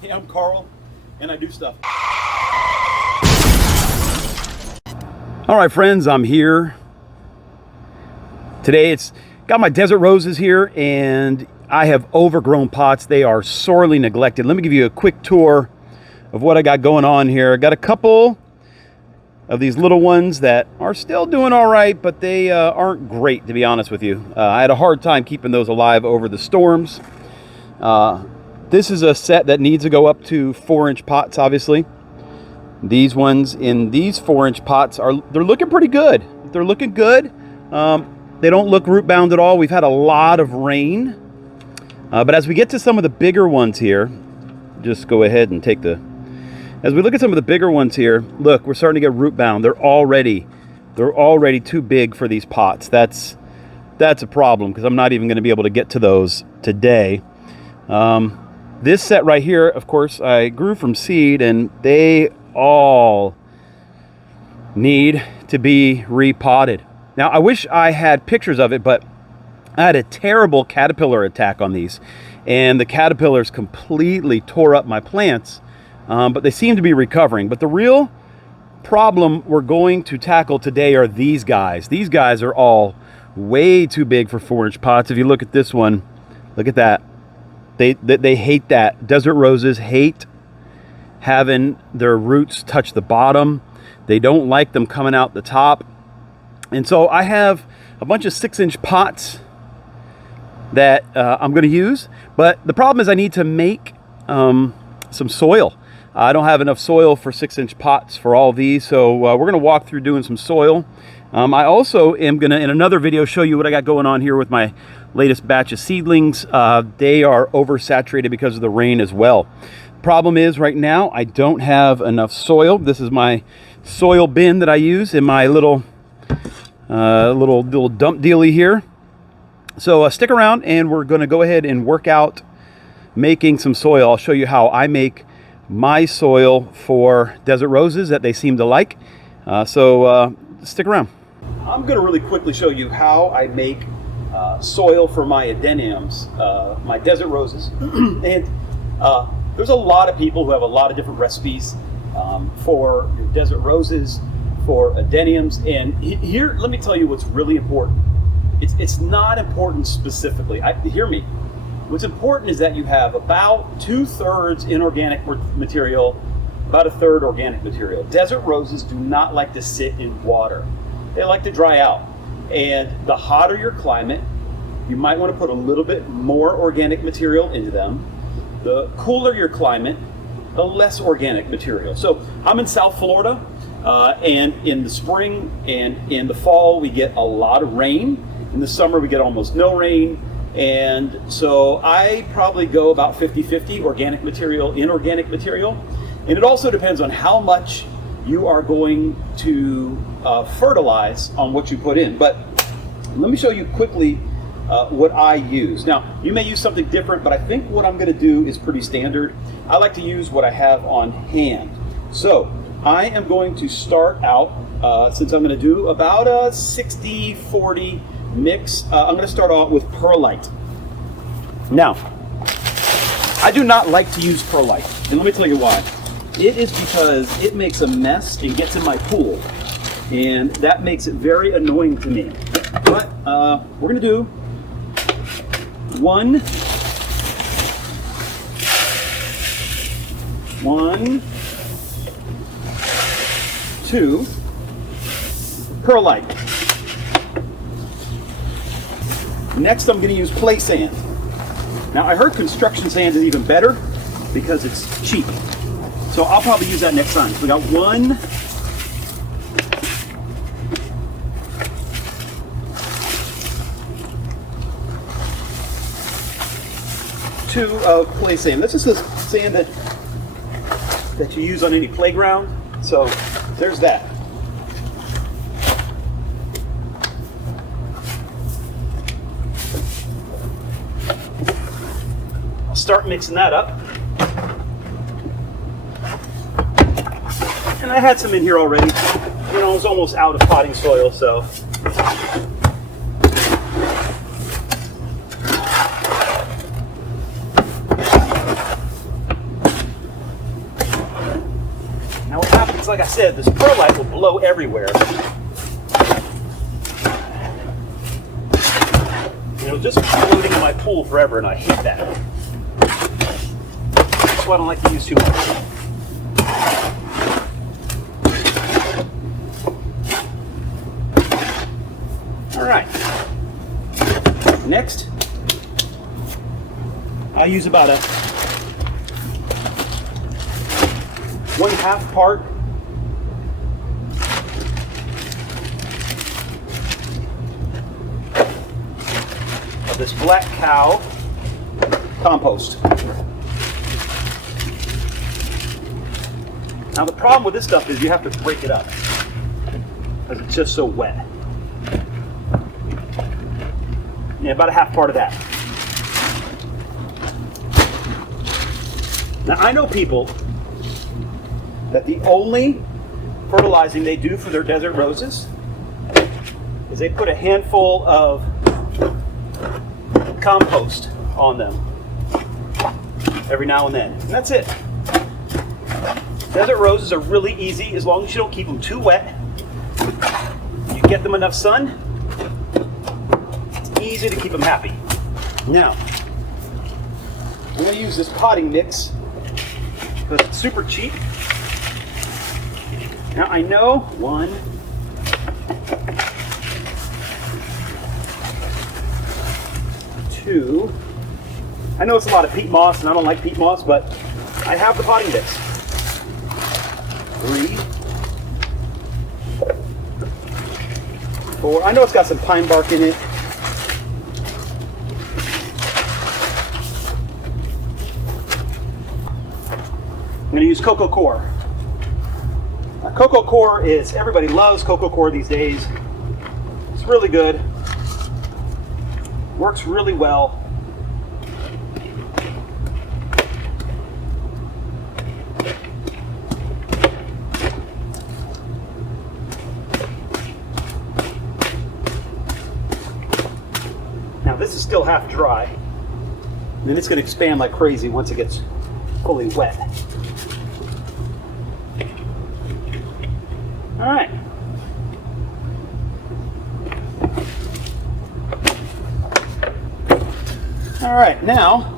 Hey, I'm Carl, and I do stuff. All right, friends, I'm here. Today it's got my desert roses here, and I have overgrown pots. They are sorely neglected. Let me give you a quick tour of what I got going on here. I got a couple of these little ones that are still doing all right, but they aren't great, to be honest with you. I had a hard time keeping those alive over the storms. This is a set that needs to go up to 4-inch pots, obviously. These ones in these 4-inch pots they're looking pretty good. They're looking good. They don't look root bound at all. We've had a lot of rain. But as we get to some of the bigger ones here, just go ahead and as we look at some of the bigger ones here, look, we're starting to get root bound. They're already too big for these pots. That's a problem, because I'm not even going to be able to get to those today. This set right here, of course, I grew from seed, and they all need to be repotted. Now, I wish I had pictures of it, but I had a terrible caterpillar attack on these, and the caterpillars completely tore up my plants, but they seem to be recovering. But the real problem we're going to tackle today are these guys. These guys are all way too big for 4-inch pots. If you look at this one, look at that. They hate that. Desert roses hate having their roots touch the bottom. They don't like them coming out the top. And so I have a bunch of 6-inch pots that I'm going to use. But the problem is I need to make some soil. I don't have enough soil for 6-inch pots for all these. So we're going to walk through doing some soil. I also am going to, in another video, show you what I got going on here with my latest batch of seedlings. They are oversaturated because of the rain as well. Problem is, right now, I don't have enough soil. This is my soil bin that I use in my little dump dealie here. So stick around, and we're going to go ahead and work out making some soil. I'll show you how I make my soil for desert roses that they seem to like. So stick around. I'm going to really quickly show you how I make soil for my adeniums, my desert roses. And there's a lot of people who have a lot of different recipes for your desert roses, for adeniums. And here, let me tell you what's really important. It's not important specifically. Hear me. What's important is that you have about 2/3 inorganic material, about 1/3 organic material. Desert roses do not like to sit in water. They like to dry out. And the hotter your climate, you might want to put a little bit more organic material into them. The cooler your climate, the less organic material. So I'm in South Florida, and in the spring and in the fall, we get a lot of rain. In the summer, we get almost no rain. And so I probably go about 50-50 organic material, inorganic material. And it also depends on how much you are going to fertilize on what you put in. But let me show you quickly what I use. Now, you may use something different, but I think what I'm going to do is pretty standard. I like to use what I have on hand. So I am going to start out, since I'm going to do about a 60-40 mix, I'm going to start out with perlite. Now, I do not like to use perlite, and let me tell you why. It is because it makes a mess and gets in my pool, and that makes it very annoying to me. But we're going to do 1, 2 perlite. Next, I'm going to use play sand. Now, I heard construction sand is even better because it's cheap. So I'll probably use that next time. So we got 1, 2 of play sand. This is the sand that you use on any playground. So there's that. I'll start mixing that up. And I had some in here already. You know, I was almost out of potting soil, so. Otherwise, like I said, this perlite will blow everywhere. It'll just be floating in my pool forever, and I hate that. That's why I don't like to use too much. All right. Next, I use about a 1/2 part of this black cow compost. Now the problem with this stuff is you have to break it up because it's just so wet. Yeah, about a 1/2 part of that. Now I know people that the only fertilizing they do for their desert roses is they put a handful of compost on them every now and then. And that's it. Desert roses are really easy as long as you don't keep them too wet. You get them enough sun, it's easy to keep them happy. Now, I'm going to use this potting mix because it's super cheap. Now I know 1, 2. I know it's a lot of peat moss, and I don't like peat moss, but I have the potting mix. 3, 4. I know it's got some pine bark in it. I'm going to use cocoa coir. Now, cocoa coir is, everybody loves cocoa coir these days. It's really good. Works really well. Now this is still half dry. And then it's going to expand like crazy once it gets fully wet. All right. All right, now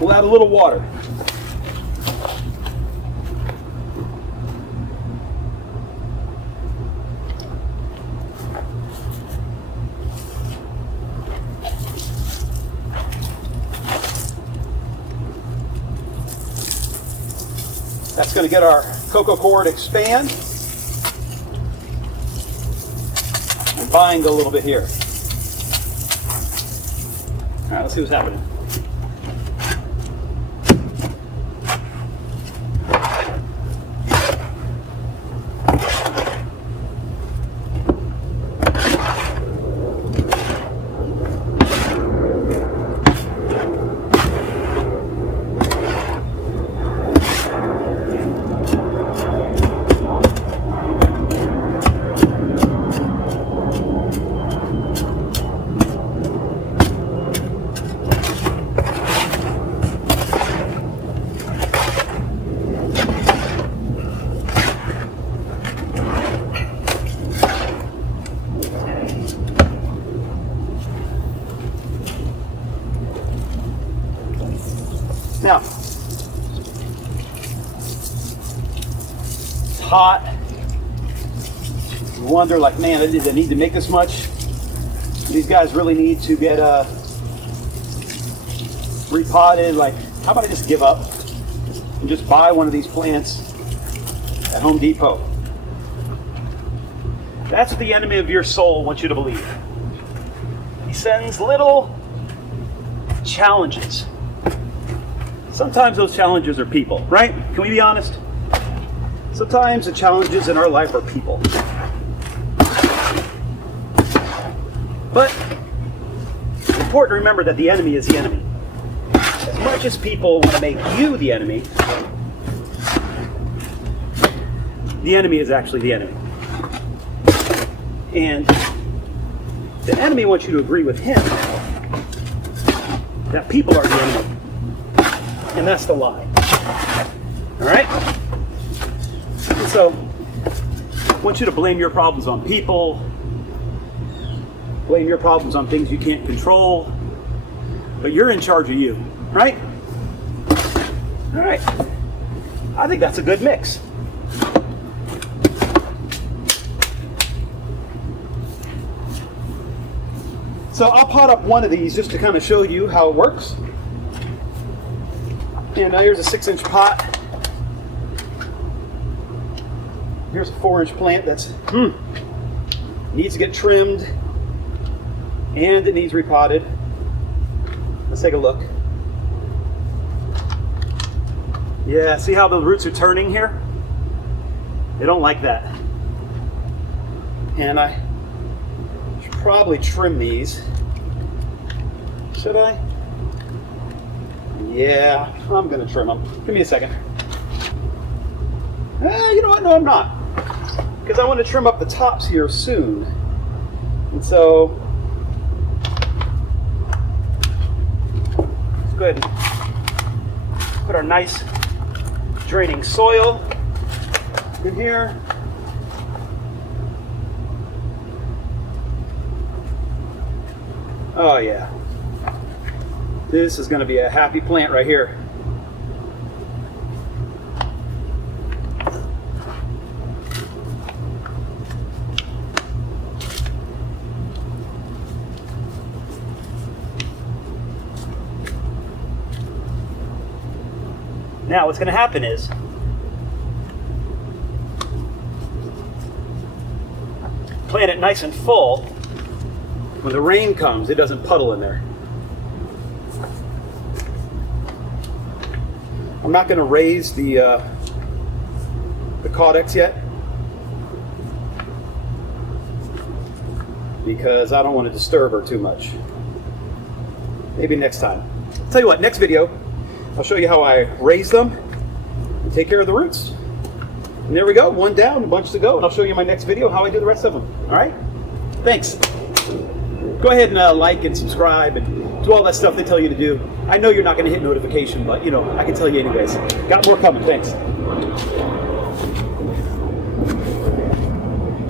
we'll add a little water. That's going to get our cocoa coir to expand and bind a little bit here. All right, let's see what's happening. Now, it's hot. You wonder, like, man, did they need to make this much? These guys really need to get repotted. Like, how about I just give up and just buy one of these plants at Home Depot? That's what the enemy of your soul wants you to believe. He sends little challenges. Sometimes those challenges are people, right? Can we be honest? Sometimes the challenges in our life are people. But it's important to remember that the enemy is the enemy. As much as people want to make you the enemy is actually the enemy. And the enemy wants you to agree with him that people are the enemy. And that's the lie. All right? And so, I want you to blame your problems on people, blame your problems on things you can't control, but you're in charge of you, right? All right. I think that's a good mix. So I'll pot up one of these just to kind of show you how it works. And here's a 6-inch pot. Here's a 4-inch plant that's needs to get trimmed and it needs repotted. Let's take a look. Yeah, see how the roots are turning here? They don't like that. And I should probably trim these. Should I? Yeah, I'm gonna trim them. Give me a second. You know what? No, I'm not. Because I want to trim up the tops here soon. And so, let's go ahead and put our nice draining soil in here. Oh yeah. This is going to be a happy plant right here. Now what's going to happen is plant it nice and full. When the rain comes, it doesn't puddle in there. I'm not going to raise the caudex yet because I don't want to disturb her too much. Maybe next time. I'll tell you what, next video I'll show you how I raise them and take care of the roots. And there we go, one down, a bunch to go, and I'll show you in my next video how I do the rest of them. All right? Thanks. Go ahead and like and subscribe and do all that stuff they tell you to do. I know you're not going to hit notification, but you know, I can tell you anyways. Got more coming. Thanks.